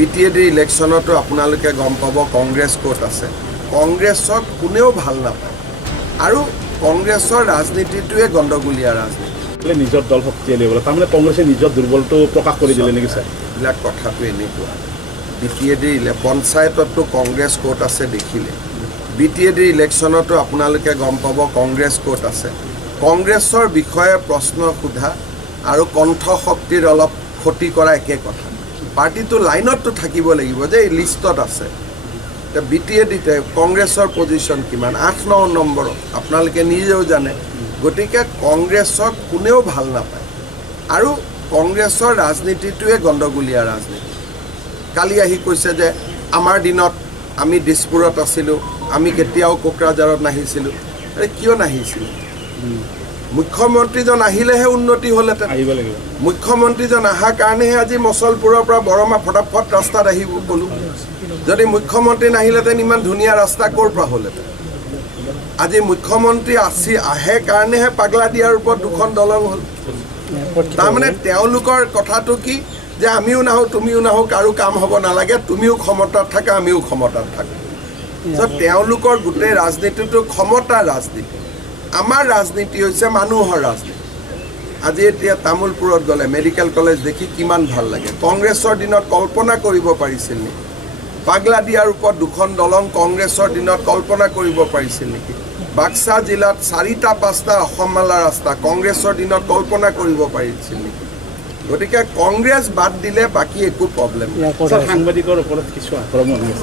BTAD ইলেকশ্যনতো আপোনালোকে গম পাব কংগ্ৰেছ ক'ত আছে। কংগ্ৰেছক কোনেও ভাল নাপায় আৰু কংগ্ৰেছৰ ৰাজনীতিটোৱে গণ্ডগোলীয়া ৰাজনীতি। নিজৰ দল শক্তিশালী হ'বলৈ তাৰমানে কংগ্ৰেছে নিজৰ দুৰ্বলটো প্ৰকাশ কৰি দিলে নেকি ছাৰ? এইবিলাক কথাটো এনেকুৱা, BTAD পঞ্চায়ততো কংগ্ৰেছ ক'ত আছে দেখিলে। BTAD ইলেকশ্যনতো আপোনালোকে গম পাব কংগ্ৰেছ ক'ত আছে। কংগ্ৰেছৰ বিষয়ে প্ৰশ্ন সোধা আৰু কণ্ঠ শক্তিৰ অলপ ক্ষতি কৰা একে কথা। পাৰ্টিটো লাইনততো থাকিব লাগিব যে এই লিষ্টত আছে। এতিয়া BTADতে কংগ্ৰেছৰ পজিশ্যন কিমান? 8-9 নম্বৰত, আপোনালোকে নিজেও জানে। গতিকে কংগ্ৰেছক কোনেও ভাল নাপায় আৰু কংগ্ৰেছৰ ৰাজনীতিটোৱে গণ্ডগোলীয়া ৰাজনীতি। কালি আহি কৈছে যে আমাৰ দিনত আমি দিছপুৰত আছিলোঁ, আমি কেতিয়াও কোকৰাঝাৰত নাহিছিলোঁ। কিয় নাহিছিলোঁ? মুখ্যমন্ত্ৰীজন আহিলেহে উন্নতি হ'লহেঁতেন। আহিব লাগিব। মুখ্যমন্ত্ৰীজন অহাৰ কাৰণেহে আজি মচলপুৰৰ পৰা বৰমা ফটাফট ৰাস্তাত আহিব ক'লোঁ। যদি মুখ্যমন্ত্ৰী নাহিলেহেঁতেন ইমান ধুনীয়া ৰাস্তা ক'ৰ পৰা হ'লহেঁতেন? আজি মুখ্যমন্ত্ৰী আহে কাৰণেহে পাগলা দিয়াৰ ওপৰত 2খন দলং হ'ল। তাৰমানে তেওঁলোকৰ কথাটো কি যে আমিও নাহোঁ তুমিও নাহোঁ, কাৰো কাম হ'ব নালাগে, তুমিও ক্ষমতাত থাকা আমিও ক্ষমতাত থাকোঁ। তেওঁলোকৰ গোটেই ৰাজনীতিটো ক্ষমতাৰ ৰাজনীতি। আমাৰ ৰাজনীতি হৈছে মানুহৰ ৰাজনীতি। আজি এতিয়া তামোলপুৰত গ'লে মেডিকেল কলেজ দেখি কিমান ভাল লাগে। কংগ্ৰেছৰ দিনত কল্পনা কৰিব পাৰিছিল নেকি? পাগলা দিয়াৰ ওপৰত 2খন দলং কংগ্ৰেছৰ দিনত কল্পনা কৰিব পাৰিছিল নেকি? বাক্সা জিলাত 4টা-5টা অসমমালা ৰাস্তা কংগ্ৰেছৰ দিনত কল্পনা কৰিব পাৰিছিল নেকি? গতিকে কংগ্ৰেছ বাদ দিলে বাকী একো প্ৰব্লেম নাই। সাংবাদিকৰ ওপৰত কিছু আক্ৰমণ হৈছে।